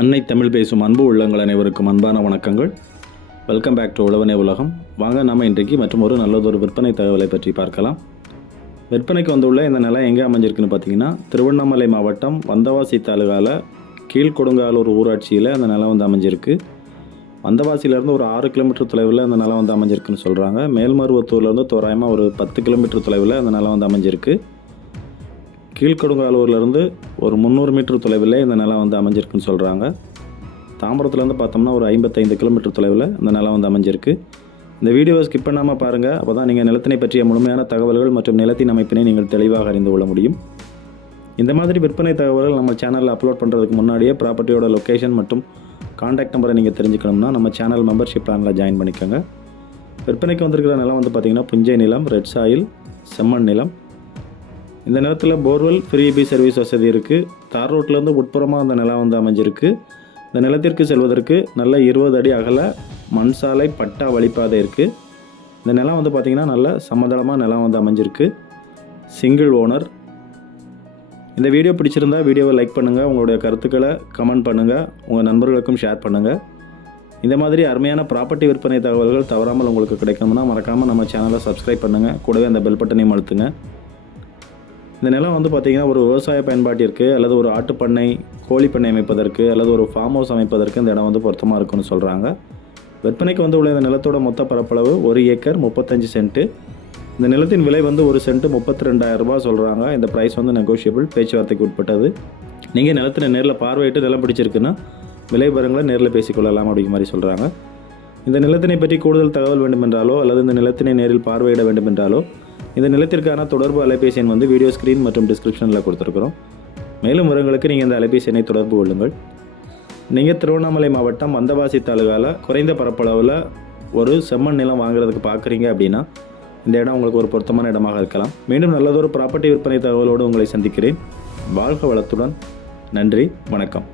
அன்னை தமிழ் பேசும் அன்பு உள்ளங்கள் அனைவருக்கும் அன்பான வணக்கங்கள். வெல்கம் பேக் டு உழவனே உலகம். வாங்க நாம் இன்றைக்கு மற்றும் ஒரு நல்லதொரு விற்பனை தகவலை பற்றி பார்க்கலாம். விற்பனைக்கு வந்துள்ள இந்த நிலம் எங்கே அமைஞ்சிருக்குன்னு பார்த்தீங்கன்னா திருவண்ணாமலை மாவட்டம் வந்தவாசி தாலுகாவில் கீழ்கொடுங்காலூர் ஊராட்சியில் அந்த நிலம் வந்து அமைஞ்சிருக்கு. வந்தவாசியிலேருந்து ஒரு ஆறு கிலோமீட்டர் தொலைவில் அந்த நிலம் வந்து அமைஞ்சிருக்குன்னு சொல்கிறாங்க மேல்மருவத்தூர்லேருந்து தோராயமாக ஒரு பத்து கிலோமீட்டர் தொலைவில் அந்த நிலம் வந்து அமைஞ்சிருக்கு. கீழ்கொடுங்காலூர்லேருந்து ஒரு முந்நூறு மீட்டர் தொலைவில் இந்த நிலம் வந்து அமைஞ்சிருக்குன்னு சொல்கிறாங்க தாம்பரத்துலேருந்து பார்த்தோம்னா ஒரு ஐம்பத்தைந்து கிலோமீட்டர் தொலைவில் இந்த நிலம் வந்து அமைஞ்சிருக்கு. இந்த வீடியோவை ஸ்கிப் பண்ணாமல் பாருங்கள் அப்போ தான் நீங்கள் நிலத்தினை பற்றிய முழுமையான தகவல்கள் மற்றும் நிலத்தின் அமைப்பினை நீங்கள் தெளிவாக அறிந்து கொள்ள முடியும். இந்த மாதிரி விற்பனை தகவல்கள் நம்ம சேனலில் அப்லோட் பண்ணுறதுக்கு முன்னாடியே ப்ராப்பர்ட்டியோட லொக்கேஷன் மற்றும் காண்டாக்ட் நம்பரை நீங்கள் தெரிஞ்சுக்கணும்னா நம்ம சேனல் மெம்பர்ஷிப் பிளானில் ஜாயின் பண்ணிக்கோங்க. விற்பனைக்கு வந்திருக்கிற நிலம் வந்து பார்த்திங்கன்னா புஞ்சை நிலம் ரெட் சாயில் செம்மண் நிலம் இந்த நிலத்தில் போர்வெல் ஃப்ரீ பி சர்வீஸ் வசதி இருக்குது தார் ரோட்லேருந்து உட்புறமாக அந்த நிலம் வந்து அமைஞ்சிருக்கு. இந்த நிலத்திற்கு செல்வதற்கு நல்ல இருபது அடி அகல மண் சாலை பட்டா வழிப்பாதை இருக்குது இந்த நிலம் வந்து பார்த்திங்கன்னா நல்ல சமதளமாக நிலம் வந்து அமைஞ்சிருக்கு. சிங்கிள் ஓனர் இந்த வீடியோ பிடிச்சிருந்தா வீடியோவை லைக் பண்ணுங்கள் உங்களுடைய கருத்துக்களை கமெண்ட் பண்ணுங்கள் உங்கள் நண்பர்களுக்கும் ஷேர் பண்ணுங்கள் இந்த மாதிரி அருமையான ப்ராப்பர்ட்டி விற்பனை தகவல்கள் தவறாமல் உங்களுக்கு கிடைக்கணும்னா மறக்காமல் நம்ம சேனலை சப்ஸ்கிரைப் பண்ணுங்கள் கூடவே அந்த பெல் பட்டனையும் அழுத்துங்க. இந்த நிலம் வந்து பார்த்திங்கன்னா ஒரு விவசாய பயன்பாட்டிற்கு அல்லது ஒரு ஆட்டுப்பண்ணை கோழி பண்ணை அமைப்பதற்கு அல்லது ஒரு ஃபார்ம் ஹவுஸ் அமைப்பதற்கு இந்த இடம் வந்து பொருத்தமாக இருக்குன்னு சொல்கிறாங்க விற்பனைக்கு வந்து உள்ள இந்த நிலத்தோட மொத்த பரப்பளவு ஒரு ஏக்கர் முப்பத்தஞ்சு சென்ட்டு இந்த நிலத்தின் விலை வந்து ஒரு சென்ட்டு முப்பத்தி ரெண்டாயிரம் ரூபாய் சொல்கிறாங்க இந்த ப்ரைஸ் வந்து நெகோஷியபிள் பேச்சுவார்த்தைக்கு உட்பட்டது. நீங்கள் நிலத்தினை நேரில் பார்வையிட்டு நிலம் பிடிச்சிருக்குன்னா விலை விவரங்களை நேரில் பேசிக்கொள்ளலாம் அப்படிங்கிற மாதிரி சொல்கிறாங்க இந்த நிலத்தினை பற்றி கூடுதல் தகவல் வேண்டுமென்றாலோ அல்லது இந்த நிலத்தினை நேரில் பார்வையிட வேண்டுமென்றாலோ இந்த நிலத்திற்கான தொடர்பு அலைபேசி எண் வந்து வீடியோ ஸ்க்ரீன் மற்றும் டிஸ்கிரிப்ஷனில் கொடுத்துருக்குறோம். மேலும் விவரங்களுக்கு நீங்கள் இந்த அலைபேசி எண்ணை தொடர்பு கொள்ளுங்கள். நீங்கள் திருவண்ணாமலை மாவட்டம் வந்தவாசி தாலுகாவில் குறைந்த பரப்பளவில் ஒரு செம்மண் நிலம் வாங்குறதுக்கு பார்க்குறீங்க அப்படின்னா இந்த இடம் உங்களுக்கு ஒரு பொருத்தமான இடமாக இருக்கலாம். மீண்டும் நல்லதொரு ப்ராப்பர்ட்டி விற்பனை தகவலோடு உங்களை சந்திக்கிறேன். வாழ்க வளத்துடன். நன்றி வணக்கம்.